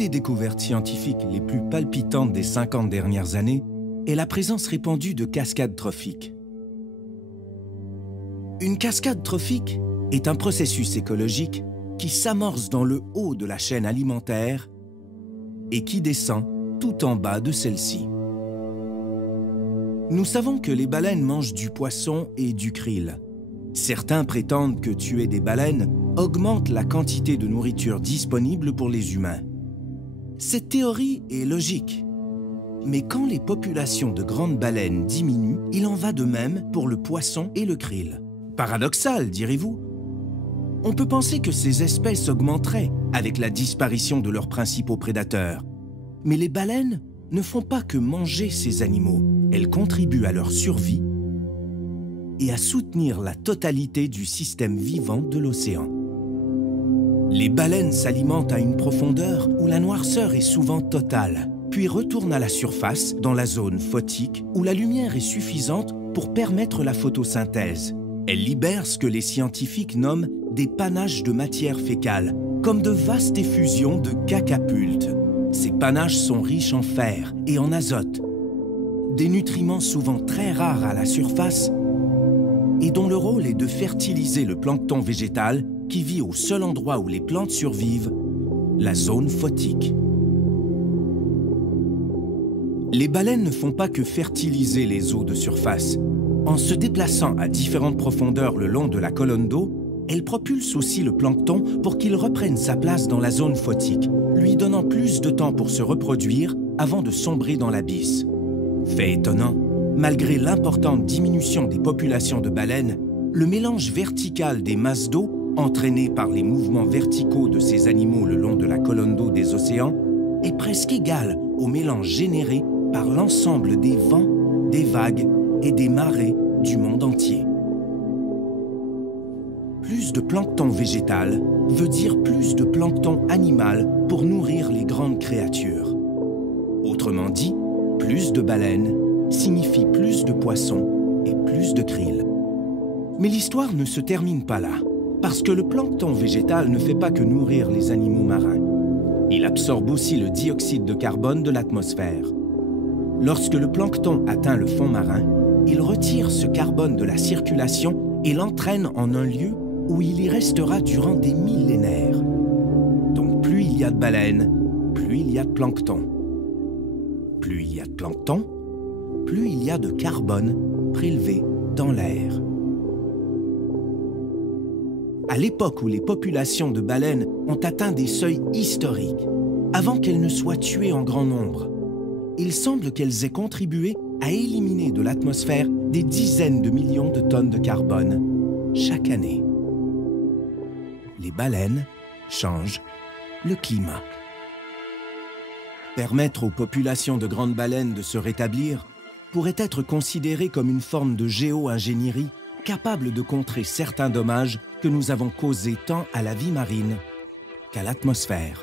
des découvertes scientifiques les plus palpitantes des 50 dernières années est la présence répandue de cascades trophiques. Une cascade trophique est un processus écologique qui s'amorce dans le haut de la chaîne alimentaire et qui descend tout en bas de celle-ci. Nous savons que les baleines mangent du poisson et du krill. Certains prétendent que tuer des baleines augmente la quantité de nourriture disponible pour les humains. Cette théorie est logique. Mais quand les populations de grandes baleines diminuent, il en va de même pour le poisson et le krill. Paradoxal, direz-vous? On peut penser que ces espèces augmenteraient avec la disparition de leurs principaux prédateurs. Mais les baleines ne font pas que manger ces animaux. Elles contribuent à leur survie et à soutenir la totalité du système vivant de l'océan. Les baleines s'alimentent à une profondeur où la noirceur est souvent totale, puis retournent à la surface dans la zone photique où la lumière est suffisante pour permettre la photosynthèse. Elles libèrent ce que les scientifiques nomment des panaches de matière fécale, comme de vastes effusions de cacapultes. Ces panaches sont riches en fer et en azote, des nutriments souvent très rares à la surface et dont le rôle est de fertiliser le plancton végétal qui vit au seul endroit où les plantes survivent, la zone photique. Les baleines ne font pas que fertiliser les eaux de surface. En se déplaçant à différentes profondeurs le long de la colonne d'eau, elles propulsent aussi le plancton pour qu'il reprenne sa place dans la zone photique, lui donnant plus de temps pour se reproduire avant de sombrer dans l'abysse. Fait étonnant, malgré l'importante diminution des populations de baleines, le mélange vertical des masses d'eau, entraîné par les mouvements verticaux de ces animaux le long de la colonne d'eau des océans, est presque égal au mélange généré par l'ensemble des vents, des vagues et des marées du monde entier. Plus de plancton végétal veut dire plus de plancton animal pour nourrir les grandes créatures. Autrement dit, plus de baleines signifie plus de poissons et plus de krill. Mais l'histoire ne se termine pas là, parce que le plancton végétal ne fait pas que nourrir les animaux marins. Il absorbe aussi le dioxyde de carbone de l'atmosphère. Lorsque le plancton atteint le fond marin, il retire ce carbone de la circulation et l'entraîne en un lieu où il y restera durant des millénaires. Donc plus il y a de baleines, plus il y a de plancton. Plus il y a de plancton, plus il y a de carbone prélevé dans l'air. À l'époque où les populations de baleines ont atteint des seuils historiques, avant qu'elles ne soient tuées en grand nombre, il semble qu'elles aient contribué à éliminer de l'atmosphère des dizaines de millions de tonnes de carbone chaque année. Les baleines changent le climat. Permettre aux populations de grandes baleines de se rétablir pourrait être considéré comme une forme de géo-ingénierie capable de contrer certains dommages que nous avons causés tant à la vie marine qu'à l'atmosphère.